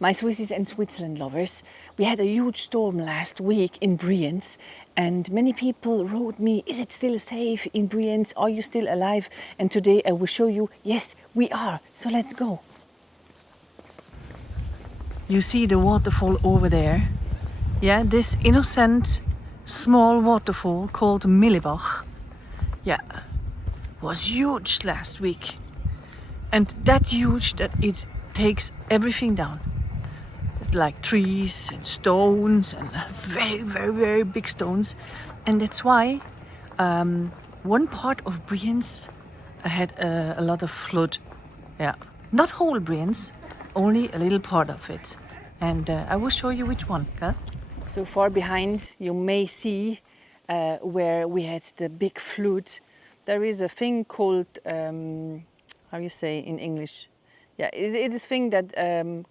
My Swissies and Switzerland lovers, we had a huge storm last week in Brienz, and many people wrote me, is it still safe in Brienz? Are you still alive? And today I will show you, yes, we are. So let's go. You see the waterfall over there? Yeah, this innocent small waterfall called Millebach. Yeah, was huge last week. And that huge that it takes everything down. Like trees and stones and very, very, very big stones. And that's why one part of Brienz had a lot of flood. Yeah, not whole Brienz, only a little part of it. And I will show you which one. Okay? So far behind, you may see where we had the big flood. There is a thing called, how you say in English? Yeah, it is a thing that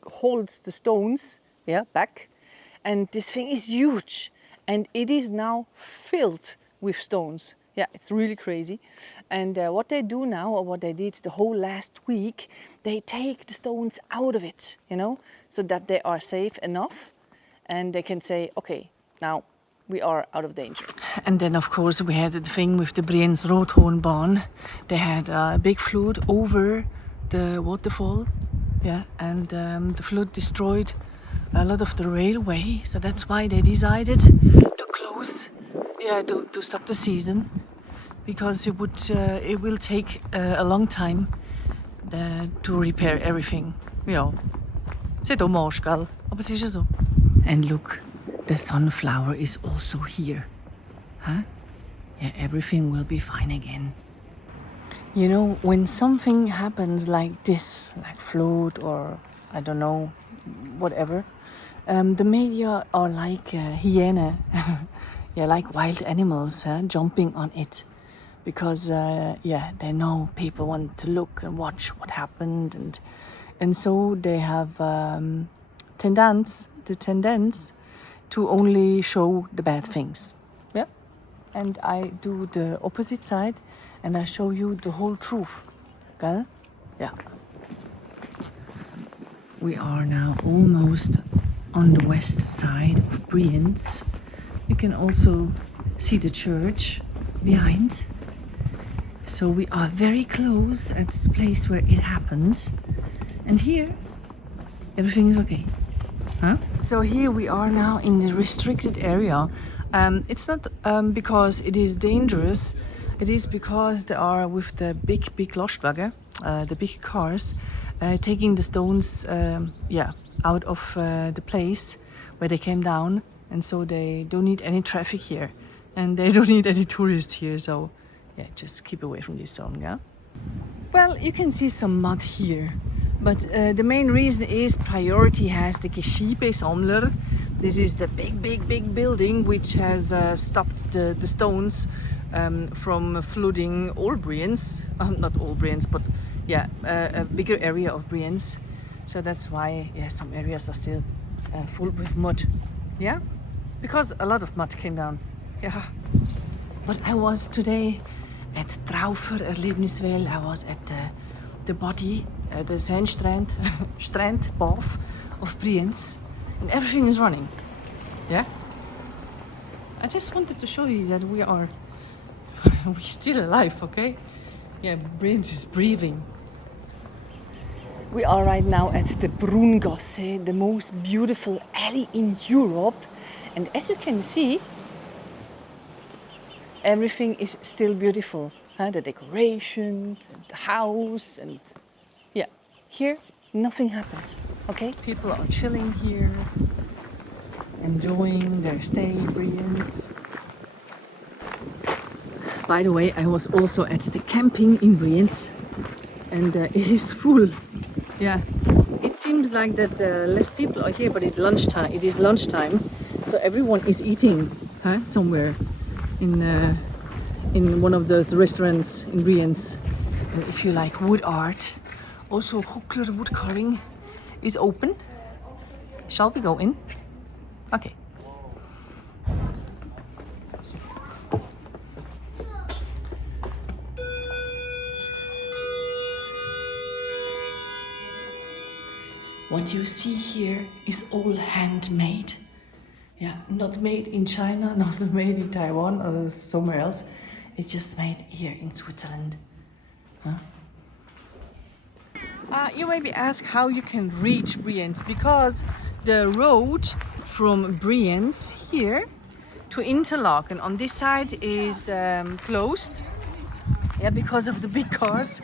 holds the stones, yeah, back. And this thing is huge. And it is now filled with stones. Yeah, it's really crazy. And what they do now, or what they did the whole last week, they take the stones out of it, you know, so that they are safe enough. And they can say, okay, now we are out of danger. And then, of course, we had the thing with the Brienz Rothornbahn. They had a big flood over the waterfall, yeah, and the flood destroyed a lot of the railway. So that's why they decided to close, yeah, to stop the season, because it will take a long time to repair everything. Ja, c'est dommage, gell? Aber es ist ja so. And look, the sunflower is also here. Huh? Yeah, everything will be fine again. You know, when something happens like this, like flood or I don't know, whatever, the media are like hyena, yeah, like wild animals, jumping on it, because yeah, they know people want to look and watch what happened, and so they have tendency to only show the bad things. Yeah, and I do the opposite side, and I show you the whole truth. Okay? Yeah. We are now almost on the west side of Brienz. You can also see the church behind. So we are very close at the place where it happened. And here, everything is okay. Huh? So here we are now in the restricted area. It's not because it is dangerous. It is because they are with the big Lastwagen, the big cars, taking the stones, yeah, out of the place where they came down, and so they don't need any traffic here, and they don't need any tourists here. So, yeah, just keep away from this zone, yeah. Well, you can see some mud here, but the main reason is Priority has the Geschiebesammler. This is the big building which has stopped the stones from flooding all Brienz, not all Brienz, but yeah, a bigger area of Brienz. So that's why, yeah, some areas are still full with mud. Yeah, because a lot of mud came down. Yeah, but I was today at Traufer Erlebniswelt. I was at the body, the Sandstrand, Strandbad of Brienz, and everything is running. Yeah, I just wanted to show you that we're still alive, okay? Yeah, Brienz is breathing. We are right now at the Brungasse, the most beautiful alley in Europe. And as you can see, everything is still beautiful. Huh? The decorations, and the house, and yeah, here nothing happens, okay? People are chilling here, enjoying their stay in Brienz. By the way, I was also at the camping in Brienz, and it is full. Yeah, it seems like that less people are here, but it's lunchtime. It is lunchtime, so everyone is eating, huh? Somewhere in one of those restaurants in Brienz. And if you like wood art, also Huckler wood carving is open. Shall we go in? Okay. What what you see here is all handmade. Yeah, not made in China, not made in Taiwan or somewhere else. It's just made here in Switzerland. Huh? You maybe ask how you can reach Brienz, because the road from Brienz here to Interlaken on this side is closed. Yeah, because of the big cars,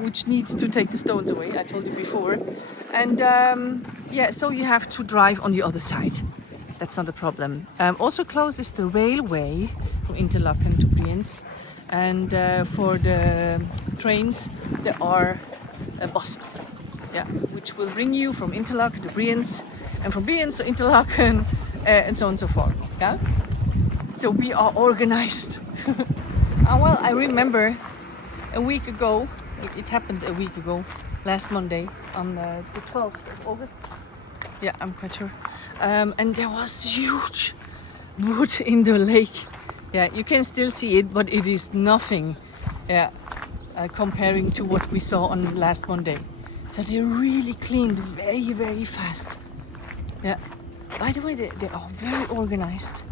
which needs to take the stones away. I told you before, and yeah, so you have to drive on the other side. That's not a problem. Also closed is the railway from Interlaken to Brienz, and for the trains there are buses, yeah, which will bring you from Interlaken to Brienz, and from Brienz to Interlaken, and so on and so forth. Yeah, so we are organized. Well, I remember a week ago, it happened a week ago, last Monday on the 12th of August. Yeah, I'm quite sure. And there was huge wood in the lake. Yeah, you can still see it, but it is nothing. Yeah, comparing to what we saw on last Monday. So they really cleaned very, very fast. Yeah. By the way, they are very organized.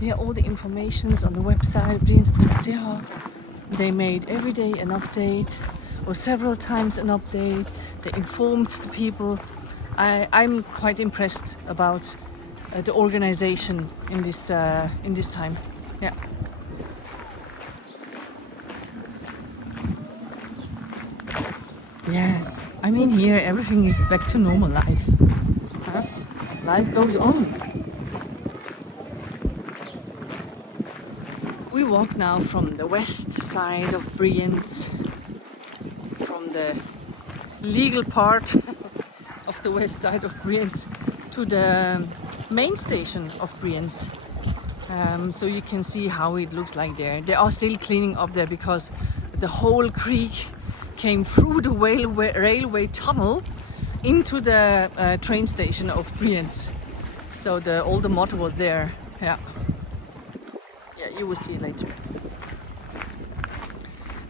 Yeah, all the information's on the website, brienz.ch. They made every day an update, or several times an update. They informed the people. I'm quite impressed about the organization in this time. Yeah. Yeah. I mean, here everything is back to normal life. Huh? Life goes on. We walk now from the west side of Brienz, from the legal part of the west side of Brienz, to the main station of Brienz. So you can see how it looks like there. They are still cleaning up there because the whole creek came through the railway tunnel into the train station of Brienz. So all the mud was there. Yeah. Yeah, you will see later.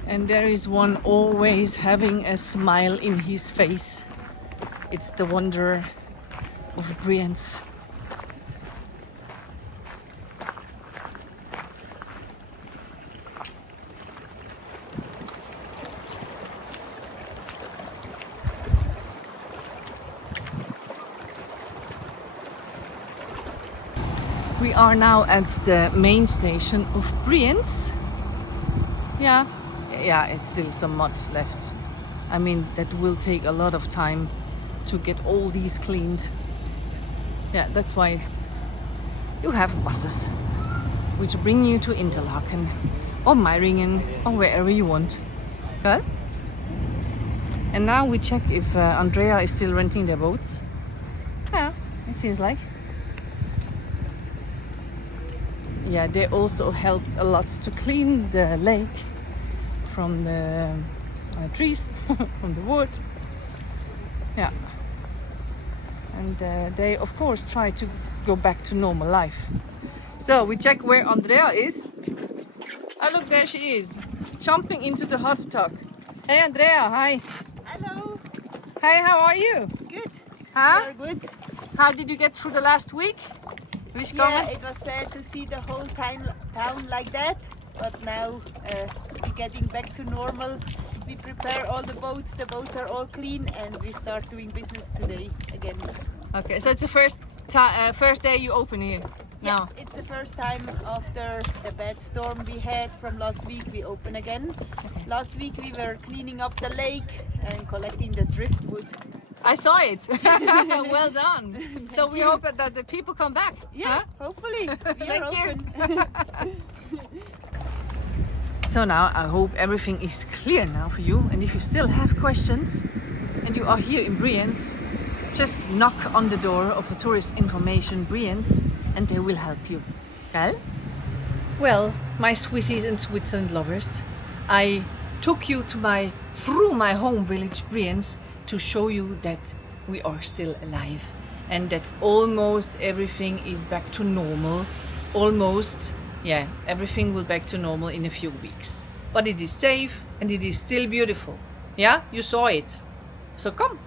And there is one always having a smile in his face. It's the wonder of Brienz. We are now at the main station of Brienz. Yeah, it's still some mud left. I mean, that will take a lot of time to get all these cleaned. Yeah, that's why you have buses which bring you to Interlaken or Meiringen or wherever you want. Huh? And now we check if Andrea is still renting their boats. Yeah, it seems like. Yeah, they also helped a lot to clean the lake from the trees, from the wood. Yeah. And they, of course, try to go back to normal life. So we check where Andrea is. Oh, look, there she is, jumping into the hot tub. Hey, Andrea, hi. Hello. Hey, how are you? Good. Huh? Very good. How did you get through the last week? Yeah, it was sad to see the whole town like that, but now we're getting back to normal. We prepare all the boats are all clean, and we start doing business today again. Okay, so it's the first day you open here? Yeah, now. it's the first time after the bad storm we had from last week we open again. Okay. Last week we were cleaning up the lake and collecting the driftwood. I saw it. Well done. So we hope that the people come back. Yeah, huh? hopefully. We are Thank open. So now I hope everything is clear now for you. And if you still have questions and you are here in Brienz, just knock on the door of the tourist information Brienz and they will help you. Gell? Well, my Swissies and Switzerland lovers, I took you through my home village Brienz to show you that we are still alive and that almost everything is back to normal. Almost, yeah, everything will back to normal in a few weeks. But it is safe and it is still beautiful. Yeah, you saw it. So come.